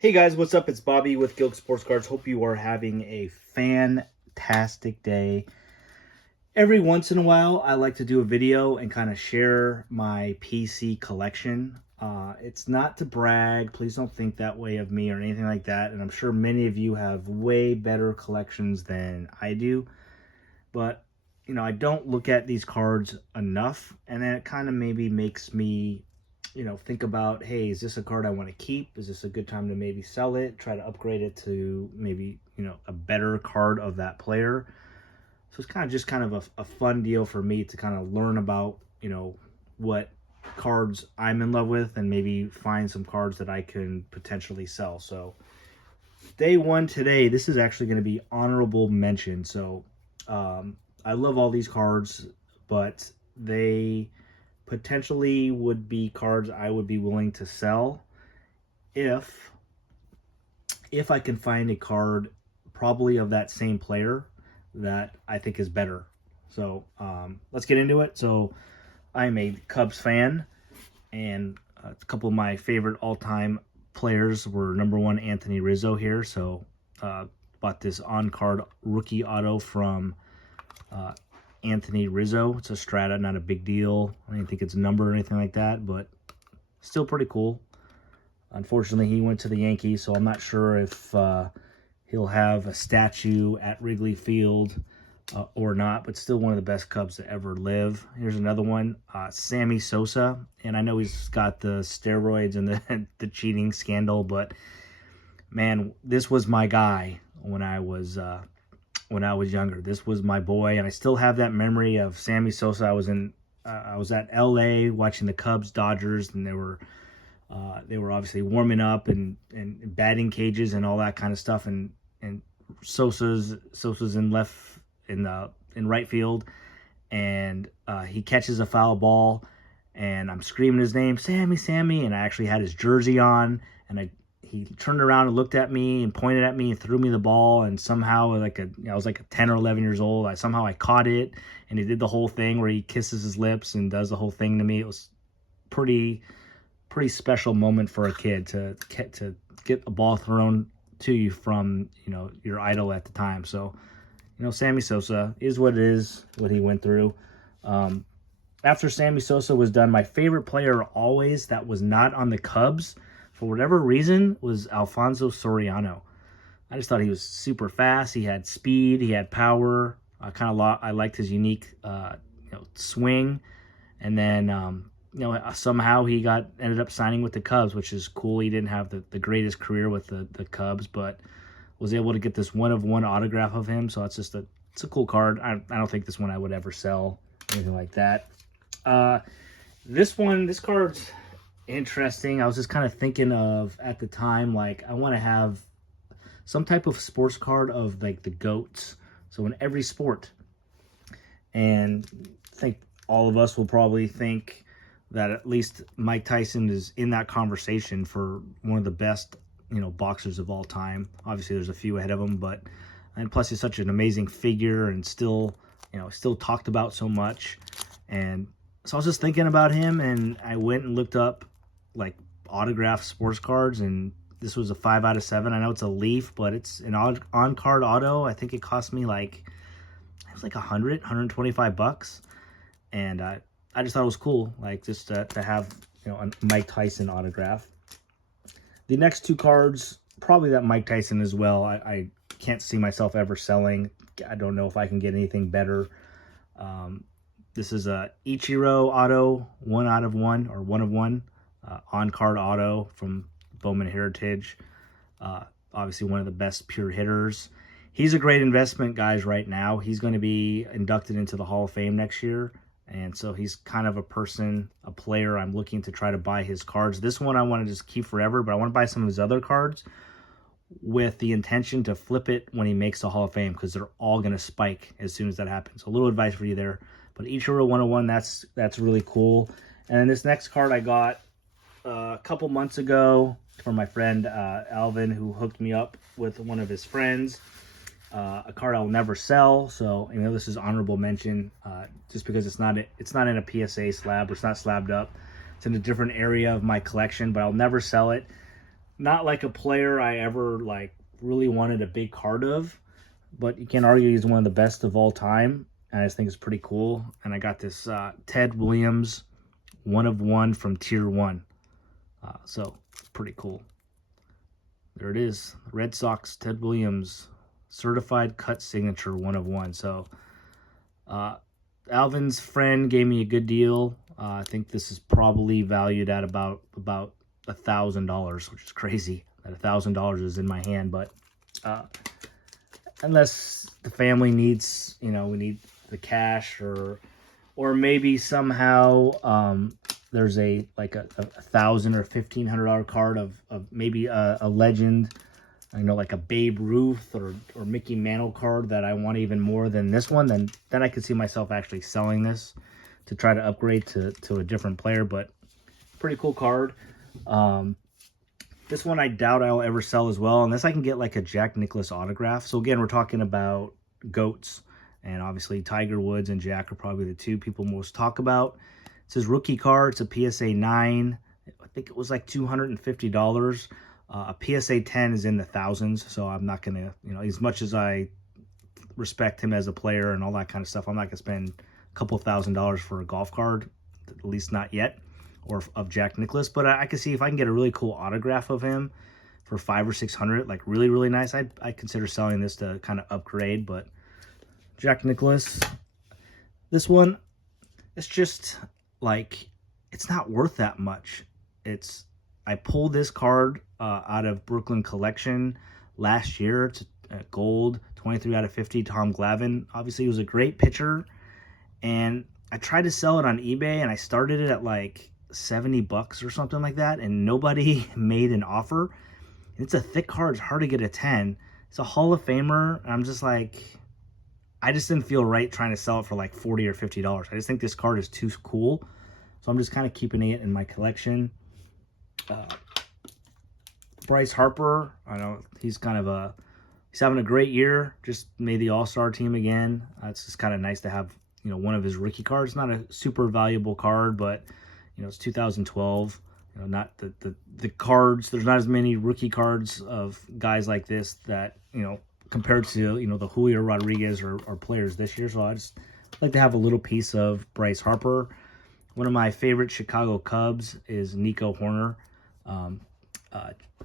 Hey guys, what's up? It's Bobby with Gilk Sports Cards. Hope you are having a fantastic day. Every once in a while, I like to do a video and kind of share my PC collection. It's not to brag. Please don't think that way of me or anything like that. And I'm sure many of you have way better collections than I do. But, I don't look at these cards enough. And then it kind of maybe makes me think about, hey, is this a card I want to keep? Is this a good time to maybe sell it, try to upgrade it to maybe, a better card of that player? So it's kind of a fun deal for me to kind of learn about, what cards I'm in love with and maybe find some cards that I can potentially sell. So day one today, this is actually going to be honorable mention. So I love all these cards, but they potentially would be cards I would be willing to sell if I can find a card probably of that same player that I think is better. So let's get into it. So I'm a Cubs fan, and a couple of my favorite all-time players were number one Anthony Rizzo here. So bought this on-card rookie auto from Anthony Rizzo. It's a strata, not a big deal. I didn't think it's a number or anything like that, but still pretty cool. Unfortunately, he went to the Yankees, so I'm not sure if he'll have a statue at Wrigley Field or not, but still one of the best Cubs to ever live. Here's another one, Sammy Sosa, and I know he's got the steroids and the cheating scandal, but man, this was my guy when I was younger. This was my boy, and I still have that memory of Sammy Sosa. I was at LA watching the Cubs Dodgers, and they were obviously warming up and batting cages and all that kind of stuff. And Sosa's in right field, and he catches a foul ball, and I'm screaming his name, Sammy, Sammy, and I actually had his jersey on, and he turned around and looked at me and pointed at me and threw me the ball, and somehow I was like 10 or 11 years old. I caught it, and he did the whole thing where he kisses his lips and does the whole thing to me. It was pretty special moment for a kid to get a ball thrown to you from your idol at the time. So Sammy Sosa is what it is, what he went through. After Sammy Sosa was done, my favorite player always that was not on the Cubs for whatever reason was Alfonso Soriano. I just thought he was super fast. He had speed. I liked his unique swing. And then somehow he ended up signing with the Cubs, which is cool. He didn't have the greatest career with the Cubs, but was able to get this one-of-one autograph of him. So it's a cool card. I don't think this one I would ever sell, anything like that. This card's interesting. I was just kind of thinking of at the time, like, I want to have some type of sports card of like the GOATs. So in every sport, and I think all of us will probably think that at least Mike Tyson is in that conversation for one of the best, boxers of all time. Obviously, there's a few ahead of him, and plus he's such an amazing figure and still talked about so much. And so I was just thinking about him, and I went and looked up like autographed sports cards, and this was a 5 out of 7. I know it's a Leaf, but it's an on-card auto. I think it cost me like $125, and I just thought it was cool, like just to have a Mike Tyson autograph. The next two cards, probably that Mike Tyson as well. I can't see myself ever selling. I don't know if I can get anything better. This is a Ichiro auto, 1 out of 1 or 1 of 1 on-card auto from Bowman Heritage. Obviously one of the best pure hitters. He's a great investment, guys, right now. He's going to be inducted into the Hall of Fame next year. And so he's kind of a player I'm looking to try to buy his cards. This one I want to just keep forever, but I want to buy some of his other cards with the intention to flip it when he makes the Hall of Fame, because they're all going to spike as soon as that happens. So a little advice for you there. But Ichiro 101, that's really cool. And then this next card I got a couple months ago from my friend Alvin, who hooked me up with one of his friends. A card I'll never sell, so this is honorable mention, just because it's not in a PSA slab, or it's not slabbed up. It's in a different area of my collection, but I'll never sell it. Not like a player I ever like really wanted a big card of, but you can't argue he's one of the best of all time. And I just think it's pretty cool. And I got this Ted Williams 1/1 from Tier 1. So it's pretty cool. There it is. Red Sox Ted Williams certified cut signature 1/1. So Alvin's friend gave me a good deal. I think this is probably valued at about $1,000, which is crazy that $1,000 is in my hand. But unless the family needs, we need the cash, or maybe somehow there's a $1,000 or $1,500 card of maybe a legend, like a Babe Ruth or Mickey Mantle card that I want even more than this one, then I could see myself actually selling this to try to upgrade to a different player. But pretty cool card. This one I doubt I'll ever sell as well, unless I can get like a Jack Nicklaus autograph. So again, we're talking about GOATs, and obviously Tiger Woods and Jack are probably the two people most talk about. It says rookie card. It's a PSA 9. I think it was like $250. A PSA 10 is in the thousands, so I'm not going to, as much as I respect him as a player and all that kind of stuff, I'm not going to spend a couple $1,000s for a golf card, at least not yet, or of Jack Nicklaus. But I can see if I can get a really cool autograph of him for $500 or $600, like really, really nice, I'd consider selling this to kind of upgrade. But Jack Nicklaus, this one, it's just like, it's not worth that much. I pulled this card out of Brooklyn Collection last year. It's gold, 23 out of 50, Tom Glavine. Obviously, he was a great pitcher, and I tried to sell it on eBay, and I started it at like $70 or something like that, and nobody made an offer. It's a thick card. It's hard to get a 10. It's a Hall of Famer, and I'm just like, I just didn't feel right trying to sell it for like $40 or $50. I just think this card is too cool, so I'm just kind of keeping it in my collection. Bryce Harper, I know he's having a great year. Just made the All-Star team again. It's just kind of nice to have, one of his rookie cards. Not a super valuable card, but it's 2012. Not the cards. There's not as many rookie cards of guys like this that compared to the Julio Rodriguez or players this year. So I just like to have a little piece of Bryce Harper. One of my favorite Chicago Cubs is Nico Horner.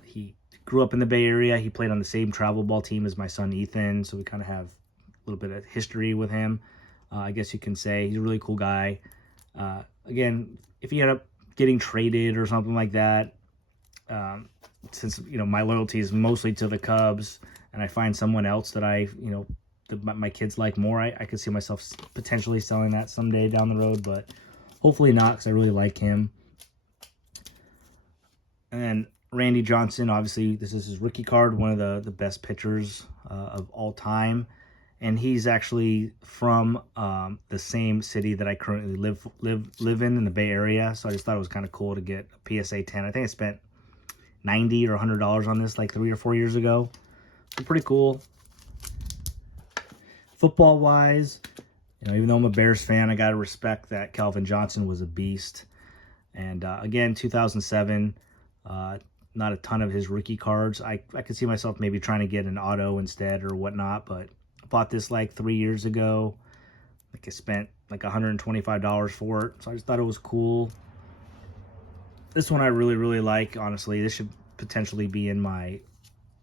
He grew up in the Bay Area. He played on the same travel ball team as my son Ethan, so we kind of have a little bit of history with him. I guess you can say he's a really cool guy. Again, if he end up getting traded or something like that, since my loyalty is mostly to the Cubs, and I find someone else that that my kids like more, I could see myself potentially selling that someday down the road, but hopefully not, because I really like him. And then Randy Johnson, obviously, this is his rookie card, one of the best pitchers of all time. And he's actually from the same city that I currently live in the Bay Area. So I just thought it was kind of cool to get a PSA 10. I think I spent $90 or $100 on this like 3 or 4 years ago. So pretty cool. Football-wise, even though I'm a Bears fan, I got to respect that Calvin Johnson was a beast. And again, 2007, not a ton of his rookie cards. I could see myself maybe trying to get an auto instead or whatnot, but I bought this like 3 years ago. I spent like $125 for it, so I just thought it was cool. This one I really, really like, honestly. This should potentially be in my,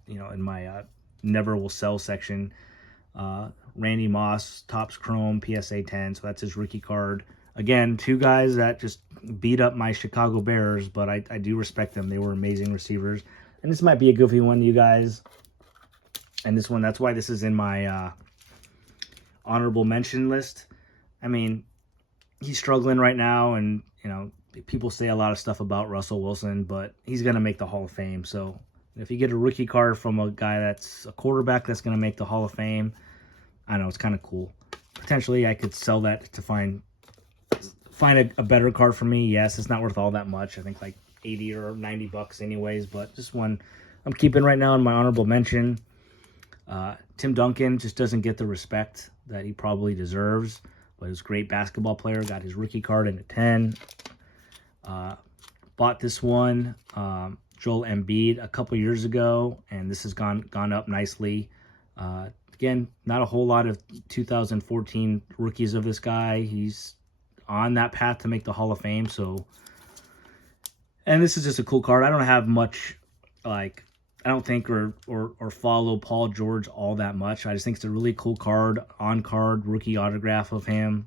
in my never will sell section. Randy Moss, Topps Chrome, PSA 10, so that's his rookie card. Again, two guys that just beat up my Chicago Bears, but I do respect them. They were amazing receivers. And this might be a goofy one to you guys. And this one, that's why this is in my honorable mention list. I mean, he's struggling right now, and, people say a lot of stuff about Russell Wilson, but he's going to make the Hall of Fame. So if you get a rookie card from a guy that's a quarterback that's going to make the Hall of Fame, I know, it's kind of cool. Potentially, I could sell that to find a better card for me. Yes, it's not worth all that much. I think like $80 or $90 anyways, but just one I'm keeping right now in my honorable mention. Tim Duncan just doesn't get the respect that he probably deserves, but he's a great basketball player. Got his rookie card in a 10. Bought this one. Joel Embiid a couple years ago, and this has gone up nicely. Again, not a whole lot of 2014 rookies of this guy. He's on that path to make the Hall of Fame. So, and this is just a cool card. I don't have much, like, I don't think or follow Paul George all that much. I just think it's a really cool card, on-card rookie autograph of him.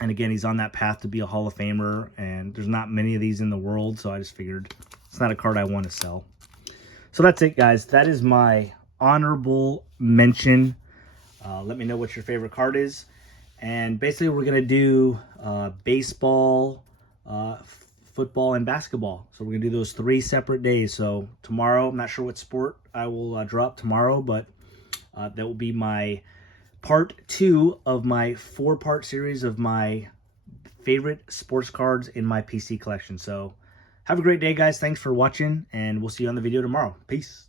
And again, he's on that path to be a Hall of Famer, and there's not many of these in the world, so I just figured it's not a card I want to sell. So that's it, guys. That is my honorable mention. Let me know what your favorite card is. And basically, we're going to do baseball, football, and basketball. So we're going to do those 3 separate days. So tomorrow, I'm not sure what sport I will drop tomorrow, but that will be my part 2 of my 4-part series of my favorite sports cards in my PC collection. So have a great day, guys. Thanks for watching, and we'll see you on the video tomorrow. Peace.